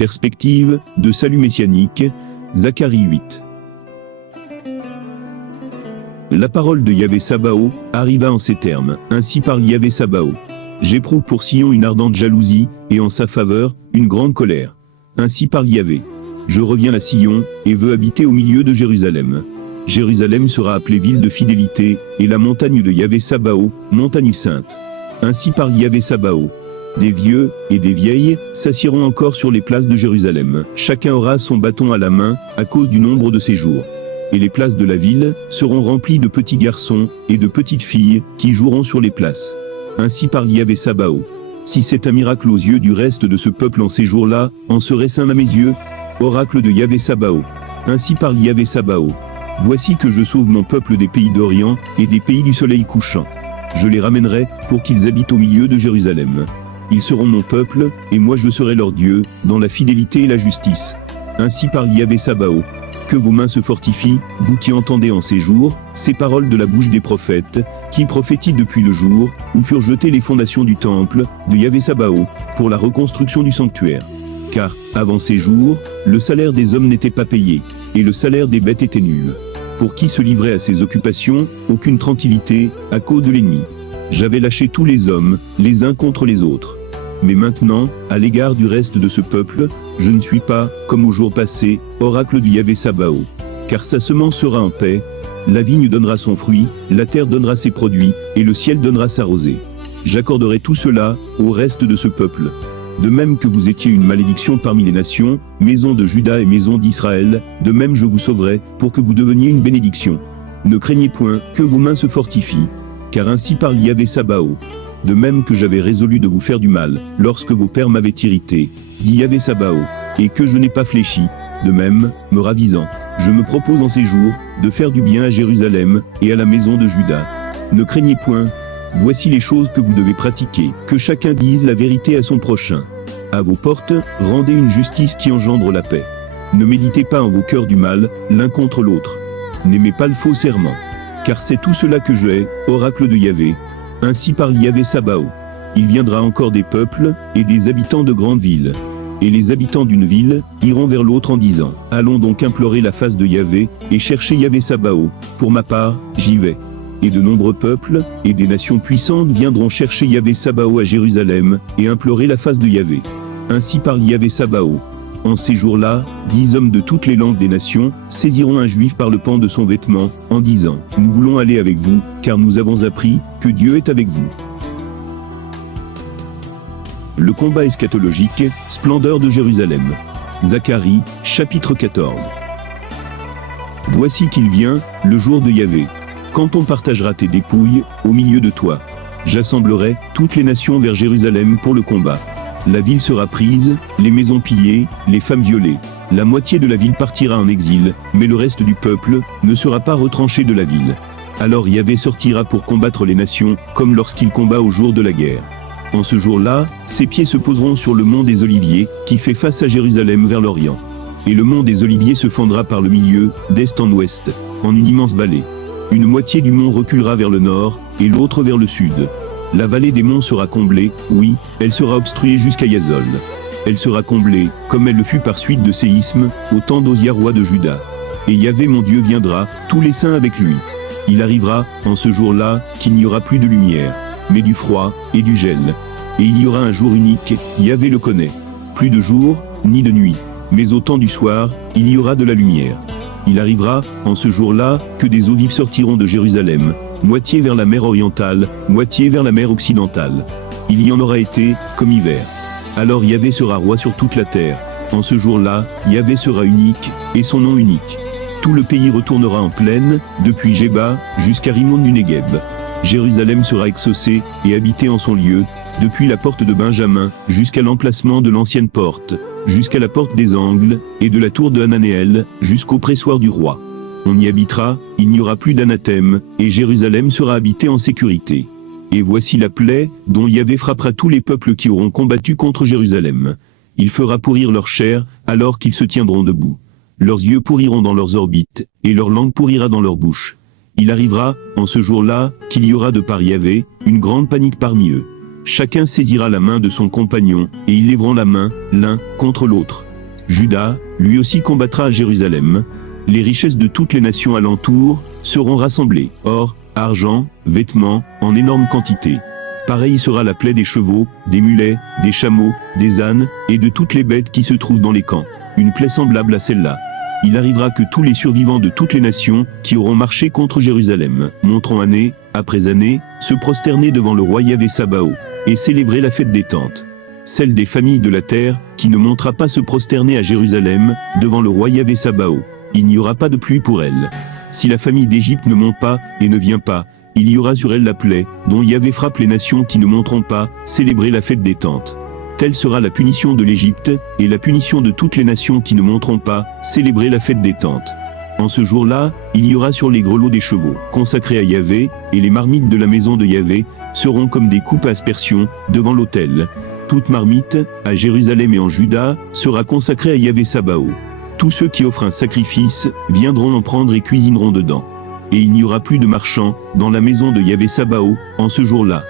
Perspective de salut messianique, Zacharie 8. La parole de Yahvé Sabaoth arriva en ces termes, ainsi parle Yahvé Sabaoth. J'éprouve pour Sion une ardente jalousie, et en sa faveur, une grande colère. Ainsi parle Yahvé. Je reviens à Sion, et veux habiter au milieu de Jérusalem. Jérusalem sera appelée ville de fidélité, et la montagne de Yahvé Sabaoth, montagne sainte. Ainsi parle Yahvé Sabaoth. Des vieux et des vieilles s'assieront encore sur les places de Jérusalem. Chacun aura son bâton à la main, à cause du nombre de ses jours. Et les places de la ville seront remplies de petits garçons et de petites filles qui joueront sur les places. Ainsi parle Yahvé Sabaoth. Si c'est un miracle aux yeux du reste de ce peuple en ces jours-là, en serait-ce un à mes yeux? Oracle de Yahvé Sabaoth. Ainsi parle Yahvé Sabaoth. Voici que je sauve mon peuple des pays d'Orient et des pays du soleil couchant. Je les ramènerai pour qu'ils habitent au milieu de Jérusalem. Ils seront mon peuple, et moi je serai leur Dieu, dans la fidélité et la justice. Ainsi parle Yahvé Sabaoth. Que vos mains se fortifient, vous qui entendez en ces jours, ces paroles de la bouche des prophètes, qui prophétisent depuis le jour, où furent jetées les fondations du temple, de Yahvé Sabaoth, pour la reconstruction du sanctuaire. Car, avant ces jours, le salaire des hommes n'était pas payé, et le salaire des bêtes était nul. Pour qui se livrait à ses occupations, aucune tranquillité, à cause de l'ennemi. J'avais lâché tous les hommes, les uns contre les autres. Mais maintenant, à l'égard du reste de ce peuple, je ne suis pas, comme au jour passé, oracle du Yahvé Sabaoth. Car sa semence sera en paix, la vigne donnera son fruit, la terre donnera ses produits, et le ciel donnera sa rosée. J'accorderai tout cela au reste de ce peuple. De même que vous étiez une malédiction parmi les nations, maison de Juda et maison d'Israël, de même je vous sauverai, pour que vous deveniez une bénédiction. Ne craignez point que vos mains se fortifient, car ainsi parle Yahvé Sabaoth. De même que j'avais résolu de vous faire du mal, lorsque vos pères m'avaient irrité, dit Yahvé Sabaoth, et que je n'ai pas fléchi, de même, me ravisant, je me propose en ces jours, de faire du bien à Jérusalem, et à la maison de Juda. Ne craignez point, voici les choses que vous devez pratiquer, que chacun dise la vérité à son prochain. À vos portes, rendez une justice qui engendre la paix. Ne méditez pas en vos cœurs du mal, l'un contre l'autre. N'aimez pas le faux serment. Car c'est tout cela que je hais, oracle de Yahvé. Ainsi parle Yahvé Sabaoth. Il viendra encore des peuples, et des habitants de grandes villes. Et les habitants d'une ville iront vers l'autre en disant, allons donc implorer la face de Yahvé, et chercher Yahvé Sabaoth. Pour ma part, j'y vais. Et de nombreux peuples, et des nations puissantes viendront chercher Yahvé Sabaoth à Jérusalem, et implorer la face de Yahvé. Ainsi parle Yahvé Sabaoth. En ces jours-là, 10 hommes de toutes les langues des nations saisiront un juif par le pan de son vêtement, en disant, nous voulons aller avec vous, car nous avons appris que Dieu est avec vous. Le combat eschatologique, splendeur de Jérusalem. Zacharie, chapitre 14. Voici qu'il vient, le jour de Yahvé. Quand on partagera tes dépouilles, au milieu de toi. J'assemblerai toutes les nations vers Jérusalem pour le combat. La ville sera prise, les maisons pillées, les femmes violées. La moitié de la ville partira en exil, mais le reste du peuple ne sera pas retranché de la ville. Alors Yahvé sortira pour combattre les nations, comme lorsqu'il combat au jour de la guerre. En ce jour-là, ses pieds se poseront sur le mont des Oliviers, qui fait face à Jérusalem vers l'Orient. Et le mont des Oliviers se fendra par le milieu, d'est en ouest, en une immense vallée. Une moitié du mont reculera vers le nord, et l'autre vers le sud. La vallée des monts sera comblée, oui, elle sera obstruée jusqu'à Yazol. Elle sera comblée, comme elle le fut par suite de séisme, au temps d'Osia roi de Juda. Et Yahvé mon Dieu viendra, tous les saints avec lui. Il arrivera, en ce jour-là, qu'il n'y aura plus de lumière, mais du froid, et du gel. Et il y aura un jour unique, Yahvé le connaît. Plus de jour, ni de nuit. Mais au temps du soir, il y aura de la lumière. Il arrivera, en ce jour-là, que des eaux vives sortiront de Jérusalem, moitié vers la mer orientale, moitié vers la mer occidentale. Il y en aura été, comme hiver. Alors Yahvé sera roi sur toute la terre. En ce jour-là, Yahvé sera unique, et son nom unique. Tout le pays retournera en plaine, depuis Jéba, jusqu'à Rimon du Négueb. Jérusalem sera exaucée, et habitée en son lieu, depuis la porte de Benjamin, jusqu'à l'emplacement de l'ancienne porte, jusqu'à la porte des angles, et de la tour de Hananéel, jusqu'au pressoir du roi. On y habitera, il n'y aura plus d'anathème, et Jérusalem sera habitée en sécurité. Et voici la plaie, dont Yahvé frappera tous les peuples qui auront combattu contre Jérusalem. Il fera pourrir leur chair, alors qu'ils se tiendront debout. Leurs yeux pourriront dans leurs orbites, et leur langue pourrira dans leur bouche. Il arrivera, en ce jour-là, qu'il y aura de part Yahvé, une grande panique parmi eux. Chacun saisira la main de son compagnon, et ils lèveront la main, l'un, contre l'autre. Juda, lui aussi combattra à Jérusalem. Les richesses de toutes les nations alentour seront rassemblées. Or, argent, vêtements, en énorme quantité. Pareil sera la plaie des chevaux, des mulets, des chameaux, des ânes, et de toutes les bêtes qui se trouvent dans les camps. Une plaie semblable à celle-là. Il arrivera que tous les survivants de toutes les nations qui auront marché contre Jérusalem monteront année après année se prosterner devant le roi Yahvé Sabaoth et célébrer la fête des tentes. Celle des familles de la terre qui ne montera pas se prosterner à Jérusalem devant le roi Yahvé Sabaoth. Il n'y aura pas de pluie pour elle. Si la famille d'Égypte ne monte pas et ne vient pas, il y aura sur elle la plaie dont Yahvé frappe les nations qui ne monteront pas célébrer la fête des tentes. Telle sera la punition de l'Égypte, et la punition de toutes les nations qui ne monteront pas célébrer la fête des tentes. En ce jour-là, il y aura sur les grelots des chevaux, consacrés à Yahvé, et les marmites de la maison de Yahvé seront comme des coupes à aspersion devant l'autel. Toute marmite, à Jérusalem et en Juda, sera consacrée à Yahvé Sabaoth. Tous ceux qui offrent un sacrifice viendront en prendre et cuisineront dedans. Et il n'y aura plus de marchands dans la maison de Yahvé Sabaoth en ce jour-là.